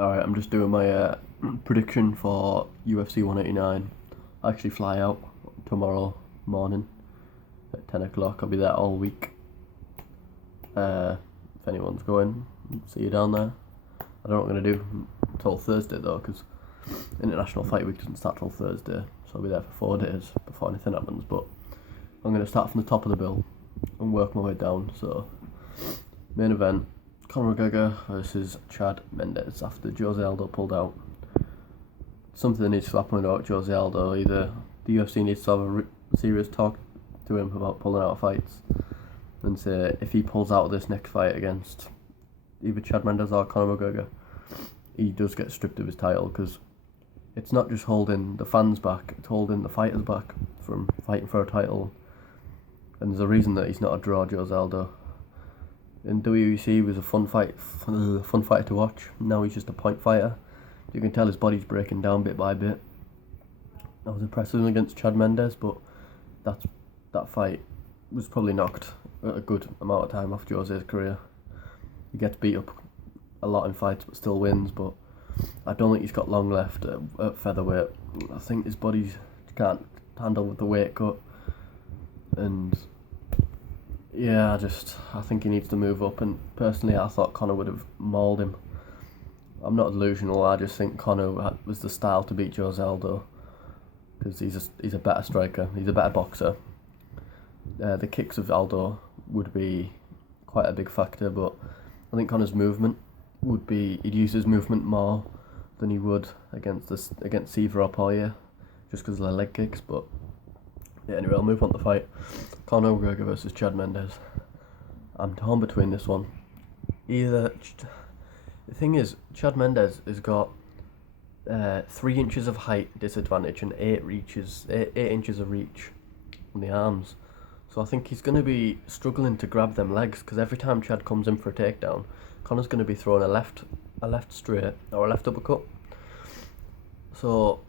Alright, I'm just doing my prediction for UFC 189. I actually fly out tomorrow morning at 10 o'clock. I'll be there all week. If anyone's going, see you down there. I don't know what I'm going to do until Thursday though, because International Fight Week doesn't start till Thursday. So I'll be there for 4 days before anything happens. But I'm going to start from the top of the bill and work my way down. So, main event. Conor McGregor versus Chad Mendes after Jose Aldo pulled out. Something that needs to happen about Jose Aldo. Either the UFC needs to have a serious talk to him about pulling out of fights and say if he pulls out of this next fight against either Chad Mendes or Conor McGregor, he does get stripped of his title, because it's not just holding the fans back, it's holding the fighters back from fighting for a title. And there's a reason that he's not a draw, Jose Aldo. In WEC, he was a fun fighter to watch. Now he's just a point fighter. You can tell his body's breaking down bit by bit. I was impressed with him against Chad Mendes, but that fight was probably knocked a good amount of time off Jose's career. He gets beat up a lot in fights, but still wins. But I don't think he's got long left at featherweight. I think his body can't handle with the weight cut, and yeah, I think he needs to move up. And personally, I thought Conor would have mauled him. I'm not delusional. I just think Conor was the style to beat Jose Aldo, because he's a better striker. He's a better boxer. The kicks of Aldo would be quite a big factor, but I think Conor's movement he'd use his movement more than he would against Seaver or Poirier, just because of the leg kicks. But yeah, anyway, I'll move on to the fight. Conor McGregor versus Chad Mendes. I'm torn between this one. The thing is, Chad Mendes has got 3 inches of height disadvantage and 8 inches of reach on the arms. So I think he's going to be struggling to grab them legs, because every time Chad comes in for a takedown, Conor's going to be throwing a left straight or a left uppercut. So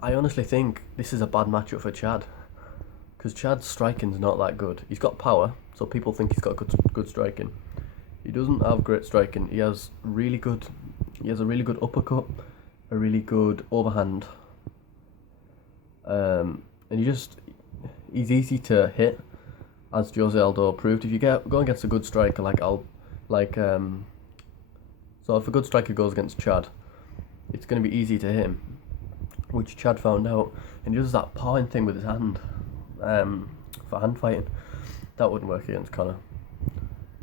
I honestly think this is a bad matchup for Chad, because Chad's striking's not that good. He's got power, so people think he's got good striking. He doesn't have great striking. He has a really good uppercut, a really good overhand, and he's easy to hit, as Jose Aldo proved. If you go against a good striker so if a good striker goes against Chad, it's going to be easy to hit him, which Chad found out, and he does that pawing thing with his hand. For hand fighting, that wouldn't work against Conor.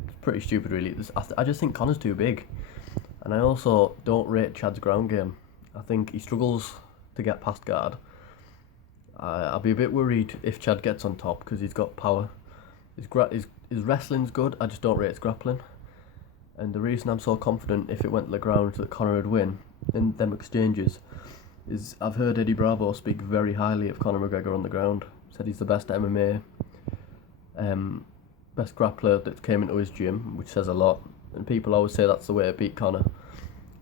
It's pretty stupid, really. I just think Conor's too big, and I also don't rate Chad's ground game. I think he struggles to get past guard. I'll be a bit worried if Chad gets on top, because he's got power. His wrestling's good, I just don't rate his grappling. And the reason I'm so confident if it went to the ground that Conor would win in them exchanges is I've heard Eddie Bravo speak very highly of Conor McGregor on the ground. Said he's the best MMA, best grappler that came into his gym, which says a lot. And people always say that's the way to beat Conor.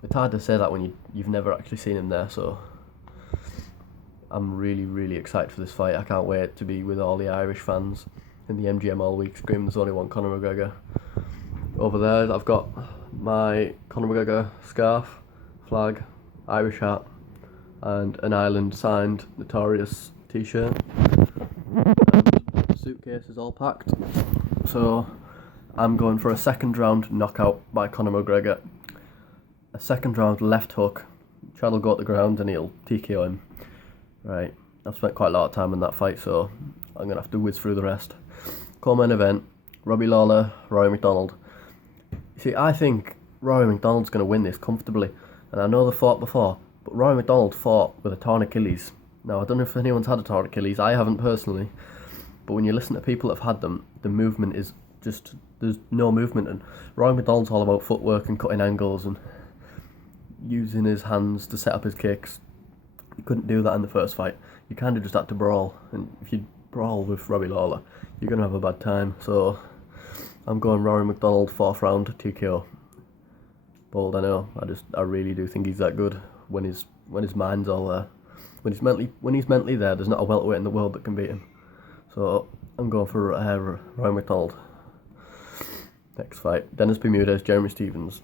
It's hard to say that when you've never actually seen him there. So I'm really, really excited for this fight. I can't wait to be with all the Irish fans in the MGM all week screaming there's only one Conor McGregor. Over there I've got my Conor McGregor scarf, flag, Irish hat, and an Ireland signed Notorious t-shirt. The suitcase is all packed, so I'm going for a second round knockout by Conor McGregor. A second round left hook. Chad will go at the ground and he'll TKO him. Right, I've spent quite a lot of time in that fight, so I'm going to have to whiz through the rest. Co-main event, Robbie Lawler, Rory McDonald. See, I think Rory McDonald's going to win this comfortably, and I know they fought before, but Rory McDonald fought with a torn Achilles. Now, I don't know if anyone's had a torn Achilles. I haven't personally, but when you listen to people that have had them, the movement is just, there's no movement, and Rory McDonald's all about footwork and cutting angles and using his hands to set up his kicks. He couldn't do that in the first fight. You kind of just had to brawl, and if you brawl with Robbie Lawler, you're going to have a bad time. So I'm going Rory McDonald 4th round TKO. Bold, I know. I really do think he's that good when his mind's all there. When he's mentally there, there's not a welterweight in the world that can beat him. So I'm going for Rory McDonald. Next fight, Dennis Bermudez, Jeremy Stephens.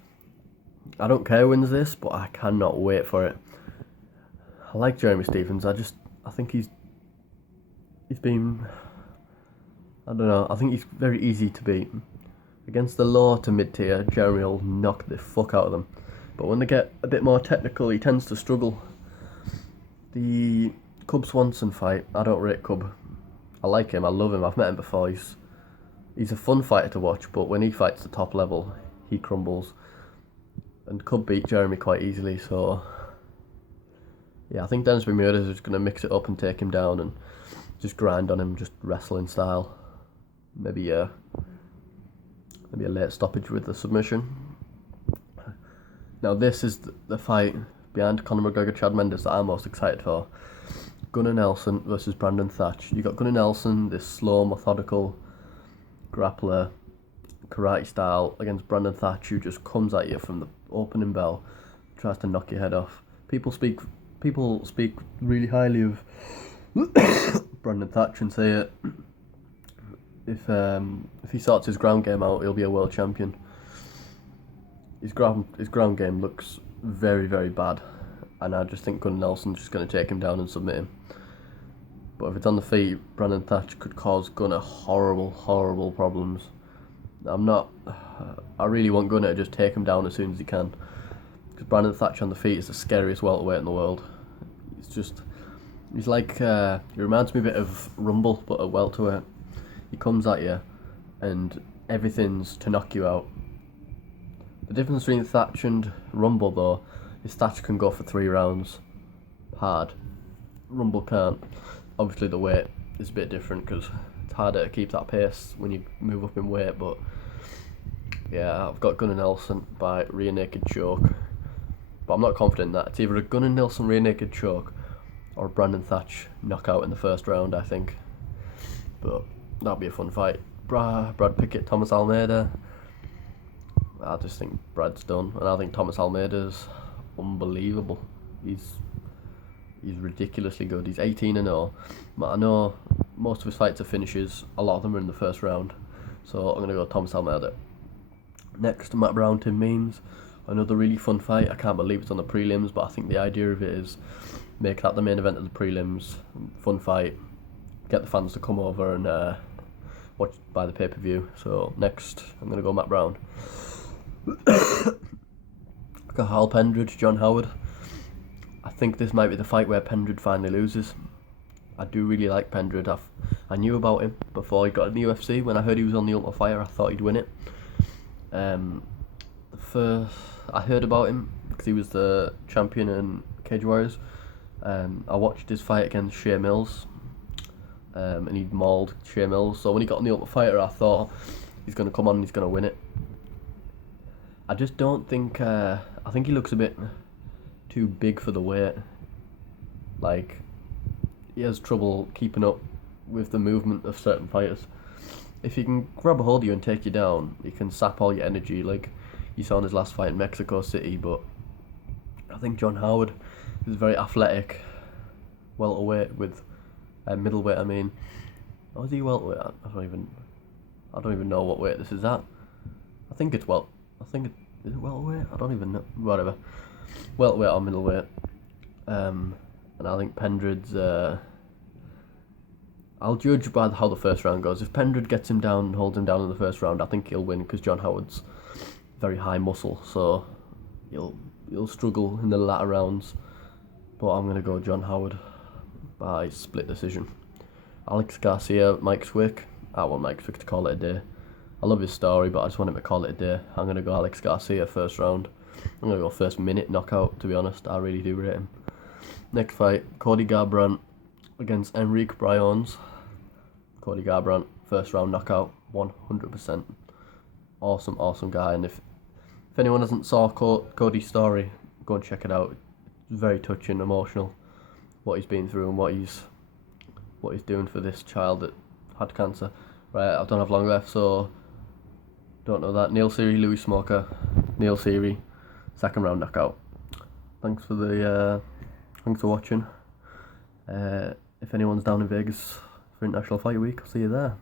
I don't care who wins this, but I cannot wait for it. I like Jeremy Stephens. I think he's been, I don't know, I think he's very easy to beat. Against the low to mid-tier, Jeremy will knock the fuck out of them. But when they get a bit more technical, he tends to struggle. The Cub Swanson fight, I don't rate Cub. I like him, I love him, I've met him before. He's a fun fighter to watch, but when he fights the top level, he crumbles. And Cub beat Jeremy quite easily, so yeah, I think Dennis Bermudez is just going to mix it up and take him down and just grind on him, just wrestling style. Maybe a late stoppage with the submission. Now this is the fight behind Conor McGregor, Chad Mendes that I'm most excited for. Gunnar Nelson versus Brandon Thatch. You got Gunnar Nelson, this slow, methodical grappler, karate style, against Brandon Thatch, who just comes at you from the opening bell, tries to knock your head off. People speak really highly of Brandon Thatch and say it. If he sorts his ground game out, he'll be a world champion. His ground game looks very, very bad, and I just think Gunnar Nelson's just going to take him down and submit him. But if it's on the feet, Brandon Thatch could cause Gunnar horrible, horrible problems. I really want Gunnar to just take him down as soon as he can, because Brandon Thatch on the feet is the scariest welterweight in the world. He's like, he reminds me a bit of Rumble, but a welterweight. He comes at you, and everything's to knock you out. The difference between Thatch and Rumble, though, is Thatch can go for 3 rounds hard. Rumble can't. Obviously, the weight is a bit different because it's harder to keep that pace when you move up in weight. But yeah, I've got Gunnar Nelson by rear naked choke. But I'm not confident in that. It's either a Gunnar Nelson rear naked choke or a Brandon Thatch knockout in the first round, I think. But that'll be a fun fight. Brad Pickett, Thomas Almeida. I just think Brad's done, and I think Thomas Almeida's unbelievable. He's ridiculously good. He's 18-0, but I know most of his fights are finishes. A lot of them are in the first round, so I'm gonna go Thomas Almeida. Next, Matt Brown, Tim Means. Another really fun fight. I can't believe it's on the prelims, but I think the idea of it is make that the main event of the prelims. Fun fight. Get the fans to come over and watch by the pay-per-view. So next, I'm gonna go Matt Brown. Got Hal Pendridge, John Howard. I think this might be the fight where Pendridge finally loses. I do really like Pendridge. I knew about him before he got in the UFC. When I heard he was on the Ultimate Fighter, I thought he'd win it. I heard about him because he was the champion in Cage Warriors. I watched his fight against Shea Mills, and he mauled Shea Mills. So when he got on the Ultimate Fighter, I thought he's going to come on and he's going to win it. I just don't think, I think he looks a bit too big for the weight. Like, he has trouble keeping up with the movement of certain fighters. If he can grab a hold of you and take you down, he can sap all your energy, like you saw in his last fight in Mexico City. But I think John Howard is very athletic, welterweight with middleweight. I mean, or is he welterweight? I don't even know what weight this is at. Is it welterweight? I don't even know. Whatever. Welterweight or middleweight. And I think Pendridge's. I'll judge by how the first round goes. If Pendridge gets him down and holds him down in the first round, I think he'll win because John Howard's very high muscle, so he'll struggle in the latter rounds. But I'm gonna go John Howard by split decision. Alex Garcia, Mike Swick. I want Mike Swick to call it a day. I love his story, but I just want him to call it a day. I'm going to go Alex Garcia first round. I'm going to go first minute knockout, to be honest. I really do rate him. Next fight, Cody Garbrandt against Enrique Briones. Cody Garbrandt, first round knockout, 100%. Awesome, awesome guy. And if anyone hasn't saw Cody's story, go and check it out. It's very touching, emotional, what he's been through and what he's doing for this child that had cancer. Right, I don't have long left, so don't know that. Neil Seary, Louis Smoker. Neil Seary, second round knockout. Thanks for watching. If anyone's down in Vegas for International Fight Week, I'll see you there.